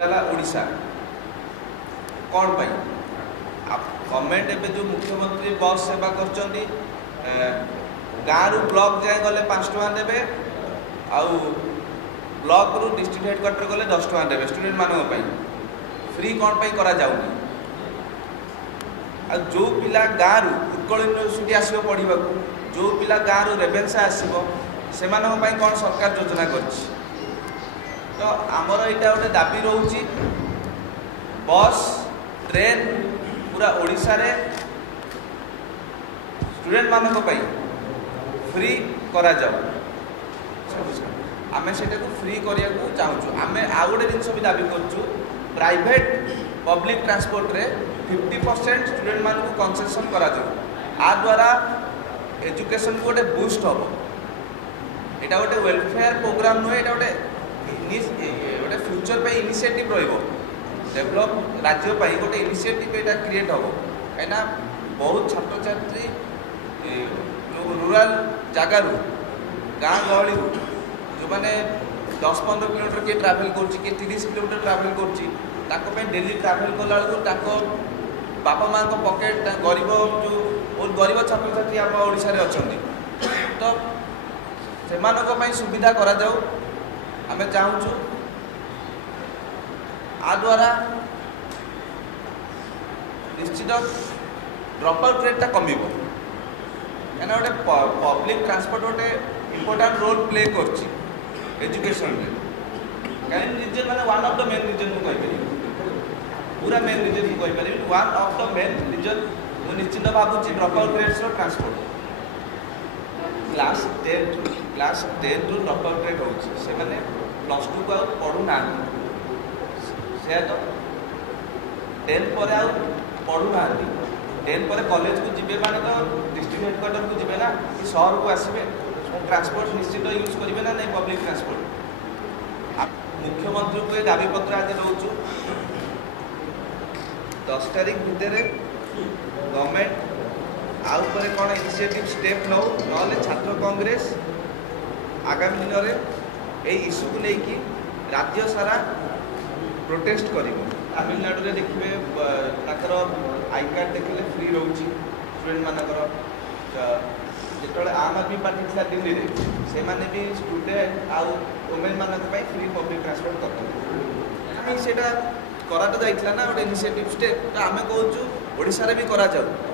ओडिशा कौन पाई गवर्नमेंट एवं जो मुख्यमंत्री बस सेवा कर गाँव ब्लॉक जाए गले 5 टका देवे आउ ब्लॉक रु डिस्ट्रिक्ट हेडक्वार्टर गले 10 टका देवे स्टूडेंट मानक फ्री कौन पाई करा जाउनी आ जो पिला गाँव उत्कल यूनिवर्सिटी आसो पढ़ा जो पिला गाँव रेभेन्सा आसो से कौन सरकार योजना कर तो आमर यहाँ गोटे दाबी रोची बस ट्रेन पूरा ओडिशा रे स्टूडेंट मानक फ्री करा जाऊ आमे सेटा को फ्री करिया को चाहूँ आमे आ गोटे जिनस भी दाबी करूँ प्राइवेट पब्लिक ट्रांसपोर्ट रे 50% स्टूडेंट मान को कंसेशन करा जाऊ आ द्वारा एजुकेशन को गोटे बूस्ट हम यहाँ गोटे वेलफेयर प्रोग्राम नुहे यहाँ गोटे फ्यूचर पे इनिशिएटिव डेभलप राज्य गोटे इनिशिएटिव यहाँ क्रिएट हम कहीं बहुत छात्र छात्री जो रूराल जगार गाँ गहली जो मैंने 10-15 किलोमीटर किए ट्रावेल कर 30 किलोमीटर ट्रावेल कर डेली ट्रावेल कला बापा माँ पकेट गरीब जो बहुत गरीब छात्र छात्री आम ओडिशा रे अच्छा तो से सुविधा करा जाऊ आमे चाहूँ आ द्वारा निश्चित ड्रॉप आउट रेटा कम क्या गोटे पब्लिक ट्रांसपोर्ट गोटे इम्पोर्टाट रोल प्ले कर एजुकेशन कहीं रीजन मैंने one of the main reason को पूरा मेन रीजन को one of the main reason मुझे निश्चित भावुँ drop out rates transport class 10 रु ड्रॉप आउट रेट होचे +2 को पढ़ुना से तो 10 पर पढ़ुना 10 पर कॉलेज को जीवे माने तो डिस्ट्रिक्ट हेडक्वार्टर को जीवे ना कि शहर को आसबे ट्रांसपोर्ट निश्चित यूज करेंगे ना नहीं पब्लिक ट्रांसपोर्ट मुख्यमंत्री को दाबी पत्र आज रोचु 10 तारीख भितर गवर्नमेंट आउे कौन इनिशिएटिव स्टेप नौ ना छात्र कांग्रेस आगामी दिन में यही इश्यू को लेकिन राज्य सारा प्रोटेस्ट कर तमिलनाडु में देखिए तर आई कार्ड देखने फ्री रोचे स्टूडेंट मानकर जो आम आदमी पार्टी था दिल्ली में से माने भी स्टूडेंट आउ वोमेन मानक फ्री पब्लिक ट्रांसपोर्ट करते करा तो जाइए ना गोटे इनिशिएटिव स्टेप तो आम कहूँ ओडिशा रे भी करा जाऊ